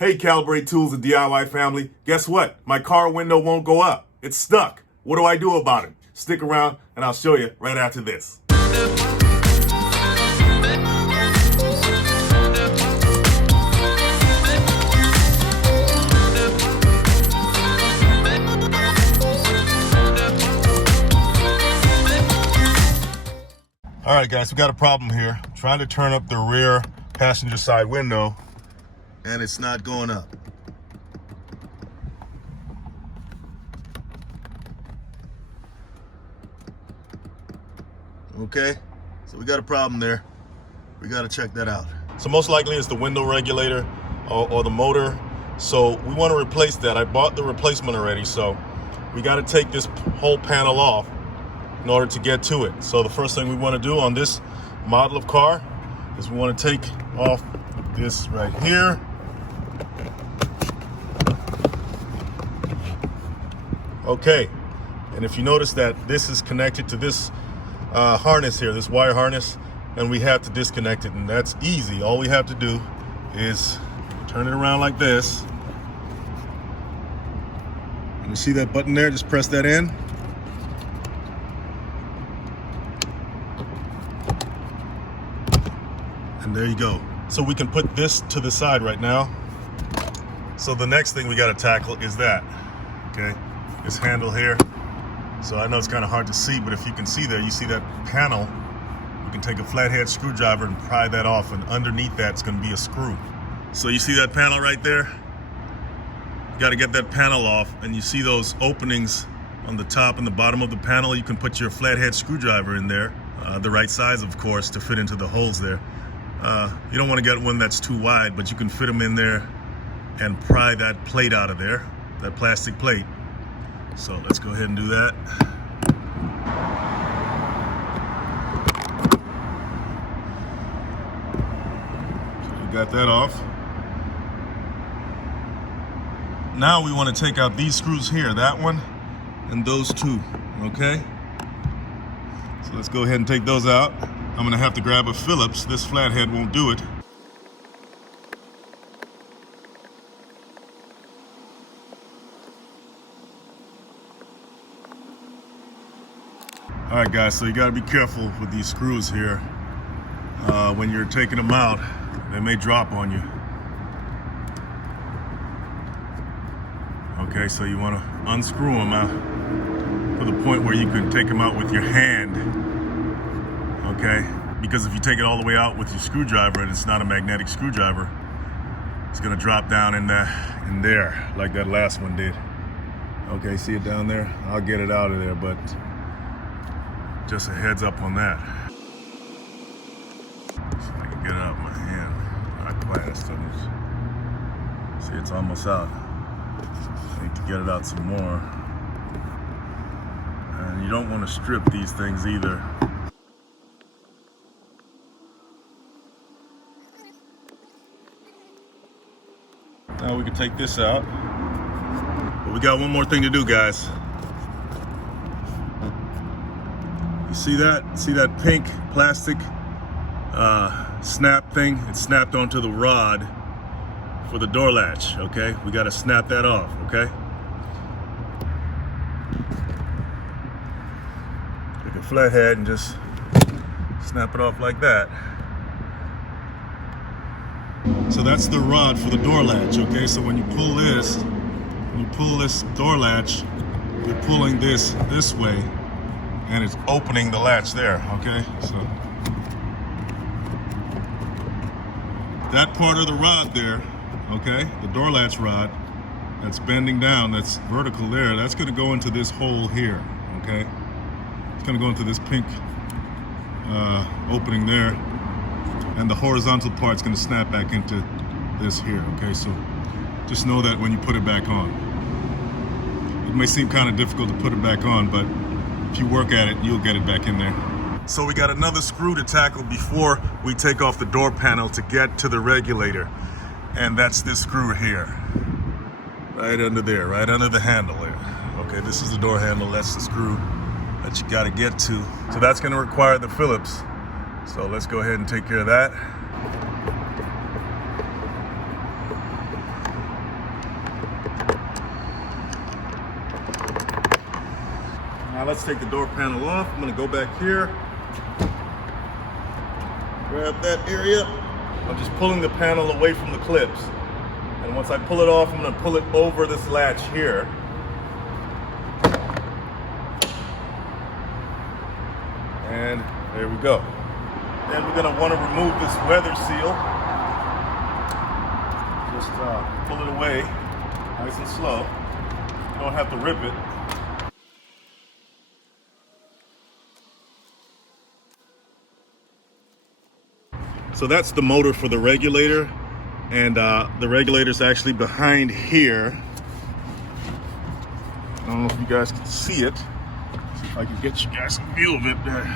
Hey, Calibrate Tools and DIY family, guess what? My car window won't go up. It's stuck. What do I do about it? Stick around and I'll show you right after this. All right, guys, we got a problem here. I'm trying to turn up the rear passenger side window and it's not going up. Okay, so we got a problem there. We got to check that out. So most likely it's the window regulator or the motor. So we want to replace that. I bought the replacement already, so we got to take this whole panel off in order to get to it. So the first thing we want to do on this model of car is we want to take off this right here. Okay, and if you notice that this is connected to this harness here, this wire harness, and we have to disconnect it, and that's easy. All we have to do is turn it around like this. And you see that button there? Just press that in. And there you go. So we can put this to the side right now. So the next thing we got to tackle is that, okay? This handle here. So I know it's kind of hard to see, but if you can see there, you see that panel. You can take a flathead screwdriver and pry that off, and underneath that's going to be a screw. So you see that panel right there? You got to get that panel off, and you see those openings on the top and the bottom of the panel. You can put your flathead screwdriver in there, the right size, of course, to fit into the holes there. You don't want to get one that's too wide, but you can fit them in there and pry that plate out of there, that plastic plate. So let's go ahead and do that. So we got that off. Now we want to take out these screws here, that one and those two, okay? So let's go ahead and take those out. I'm gonna have to grab a Phillips. This flathead won't do it. All right, guys, so you gotta be careful with these screws here. When you're taking them out, they may drop on you. Okay, so you wanna unscrew them out to the point where you can take them out with your hand. Okay, because if you take it all the way out with your screwdriver and it's not a magnetic screwdriver, it's gonna drop down in there like that last one did. Okay, see it down there? I'll get it out of there, but just a heads up on that. See if I can get it out of my hand. My class doesn't. See, it's almost out. I need to get it out some more. And you don't want to strip these things either. Now we can take this out. But we got one more thing to do, guys. You see that? See that pink plastic snap thing? It's snapped onto the rod for the door latch, okay? We gotta snap that off, okay? Take a flathead and just snap it off like that. So that's the rod for the door latch, okay? So when you pull this door latch, you're pulling this way, and it's opening the latch there, okay? So that part of the rod there, okay, the door latch rod, that's bending down, that's vertical there, that's gonna go into this hole here, okay? It's gonna go into this pink opening there, and the horizontal part's gonna snap back into this here, okay? So just know that when you put it back on. It may seem kind of difficult to put it back on, but if you work at it, you'll get it back in there. So we got another screw to tackle before we take off the door panel to get to the regulator. And that's this screw here. Right under there, right under the handle there. Okay, this is the door handle, that's the screw that you gotta get to. So that's gonna require the Phillips. So let's go ahead and take care of that. Now let's take the door panel off. I'm gonna go back here, grab that area. I'm just pulling the panel away from the clips. And once I pull it off, I'm gonna pull it over this latch here. And there we go. Then we're gonna wanna remove this weather seal. Just pull it away, nice and slow. You don't have to rip it. So that's the motor for the regulator, and the regulator's actually behind here. I don't know if you guys can see it. See if I can get you guys a view of it there.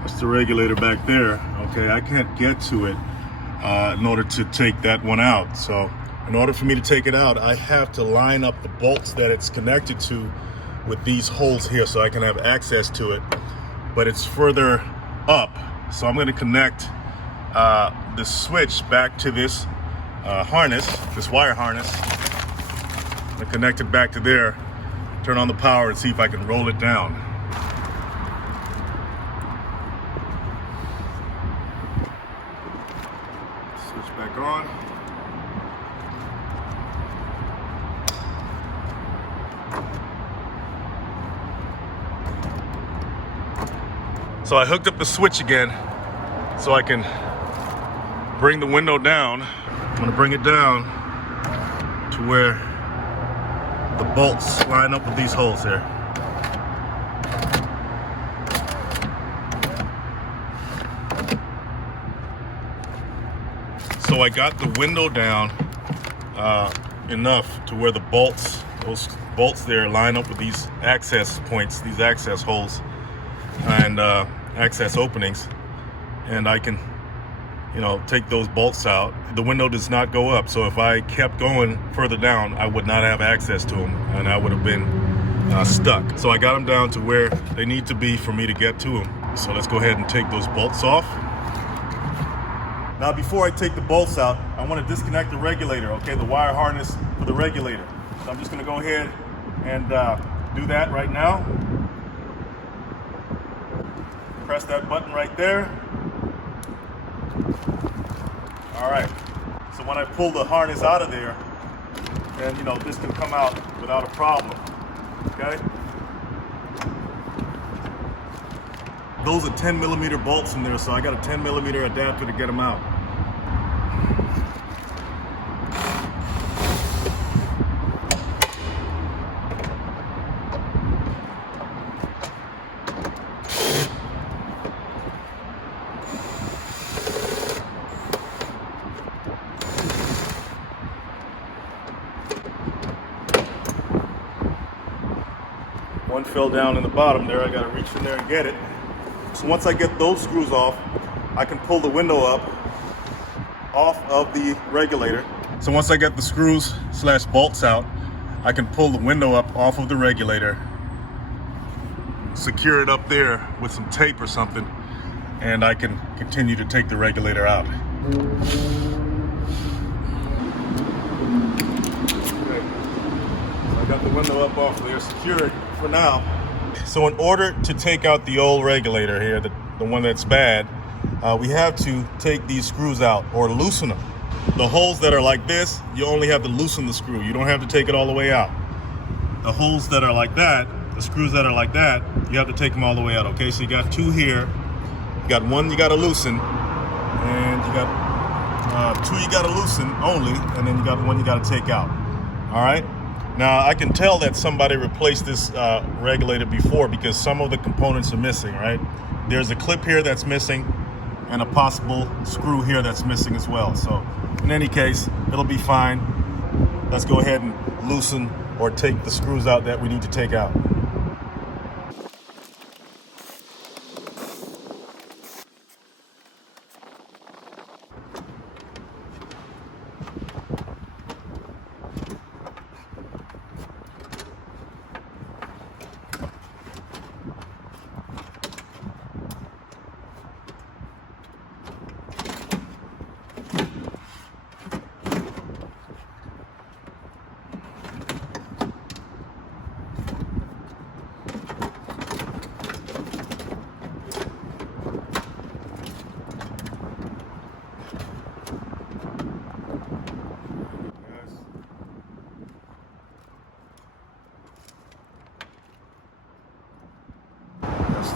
That's the regulator back there. Okay, I can't get to it in order to take that one out. So in order for me to take it out, I have to line up the bolts that it's connected to with these holes here so I can have access to it. But it's further up. So I'm gonna connect the switch back to this harness, this wire harness. I'm gonna connect it back to there, turn on the power and see if I can roll it down. Switch back on. So I hooked up the switch again so I can bring the window down. I'm gonna bring it down to where the bolts line up with these holes here. So I got the window down enough to where the bolts, those bolts there line up with these access points, these access holes and access openings, and I can, take those bolts out. The window does not go up, so if I kept going further down, I would not have access to them, and I would have been stuck. So I got them down to where they need to be for me to get to them. So let's go ahead and take those bolts off. Now before I take the bolts out, I want to disconnect the regulator, okay, the wire harness for the regulator. So I'm just going to go ahead and do that right now. Press that button right there. All right, so when I pull the harness out of there, then this can come out without a problem, okay? Those are 10mm bolts in there, so I got a 10mm adapter to get them out. One fell down in the bottom there. I got to reach in there and get it. So once I get those screws off, I can pull the window up off of the regulator. So once I get the screws / bolts out, I can pull the window up off of the regulator, secure it up there with some tape or something, and I can continue to take the regulator out. Okay. So I got the window up off there, secured for now. So in order to take out the old regulator here, the one that's bad, we have to take these screws out or loosen them. The holes that are like this, you only have to loosen the screw. You don't have to take it all the way out. The holes that are like that, the screws that are like that, you have to take them all the way out, okay? So you got two here, you got one you gotta loosen, and you got two you gotta loosen only, and then you got one you gotta take out, all right? Now, I can tell that somebody replaced this regulator before because some of the components are missing, right? There's a clip here that's missing and a possible screw here that's missing as well. So in any case, it'll be fine. Let's go ahead and loosen or take the screws out that we need to take out.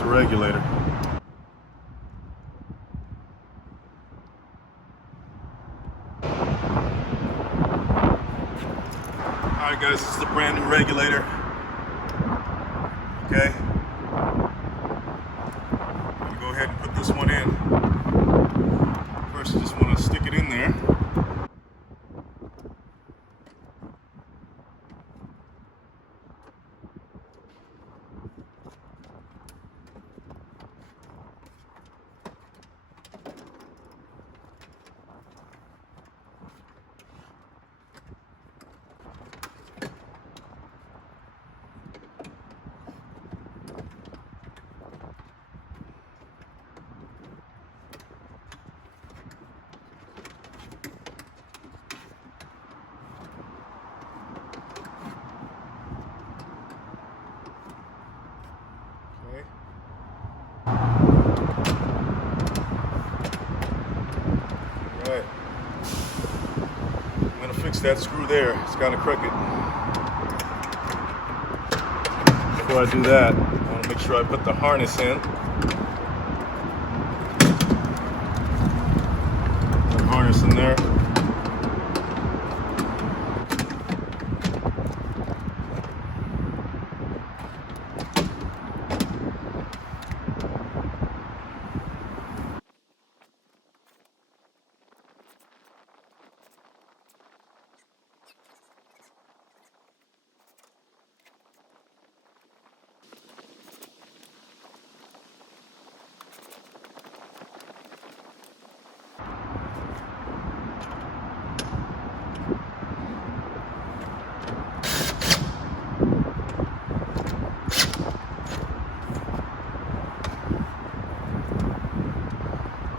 the regulator. Alright guys, this is the brand new regulator. Okay. I'm gonna go ahead and put this one in. First, you just want to stick it in there. Alright. I'm going to fix that screw there. It's kind of crooked. Before I do that, I want to make sure I put the harness in. Put the harness in there.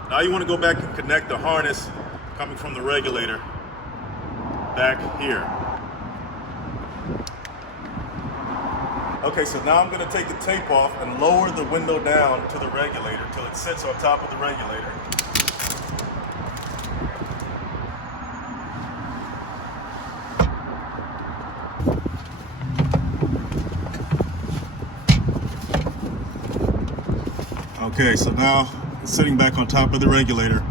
Now you want to go back and connect the harness coming from the regulator back here. Okay, so now I'm going to take the tape off and lower the window down to the regulator till it sits on top of the regulator. Okay, so now it's sitting back on top of the regulator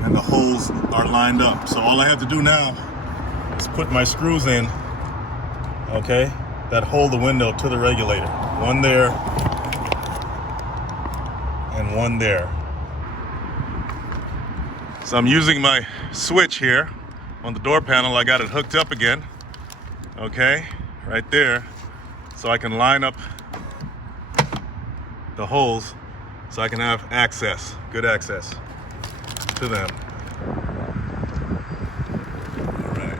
and the holes are lined up. So all I have to do now is put my screws in, okay, that hold the window to the regulator. One there and one there. So I'm using my switch here on the door panel. I got it hooked up again, okay, right there. So I can line up the holes so I can have access, good access to them. All right.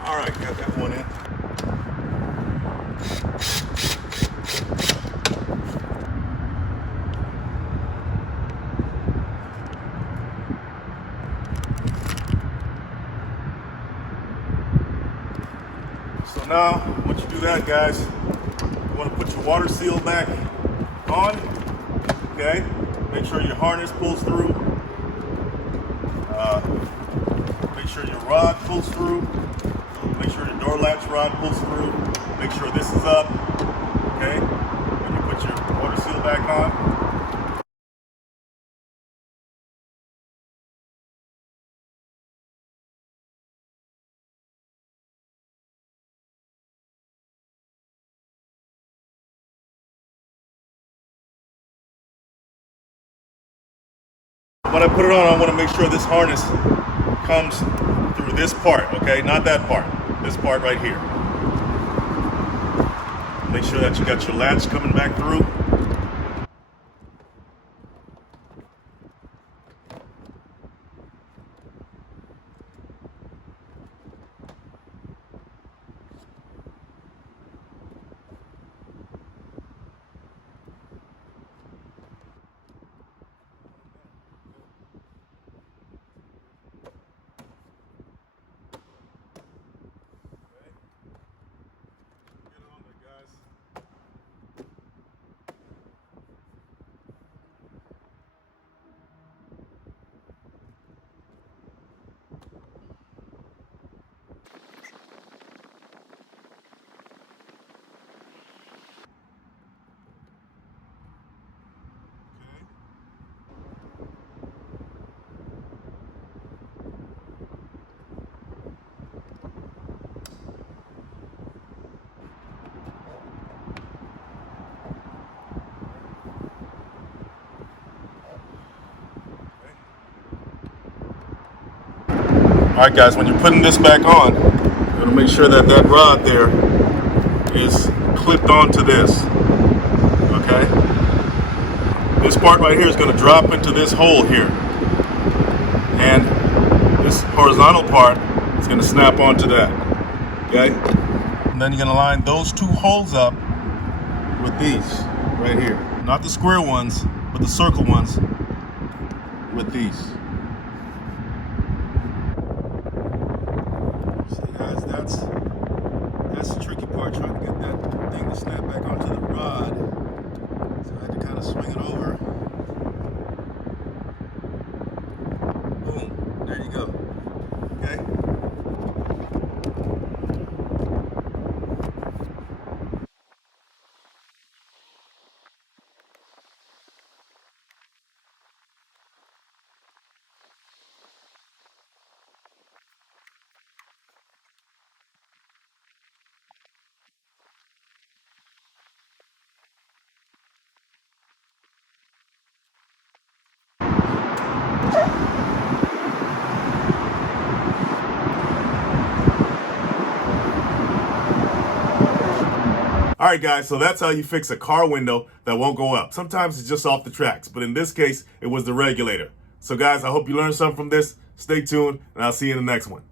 All right, got that one in. So now, once you do that, guys, you want to put your water seal back on, okay? Make sure your harness pulls through. Make sure your rod pulls through. Make sure your door latch rod pulls through. Make sure this is up, okay? When you put your water seal back on. When I put it on, I want to make sure this harness comes through this part, okay? Not that part, this part right here. Make sure that you got your latch coming back through. All right, guys, when you're putting this back on, you want to make sure that that rod there is clipped onto this, okay? This part right here is going to drop into this hole here. And this horizontal part is going to snap onto that, okay? And then you're going to line those two holes up with these right here. Not the square ones, but the circle ones with these. See, guys, that's the tricky part, trying to get that thing to snap back onto the rod. So I had to kind of swing it over. Boom, there you go, okay? All right, guys, so that's how you fix a car window that won't go up. Sometimes it's just off the tracks, but in this case, it was the regulator. So, guys, I hope you learned something from this. Stay tuned, and I'll see you in the next one.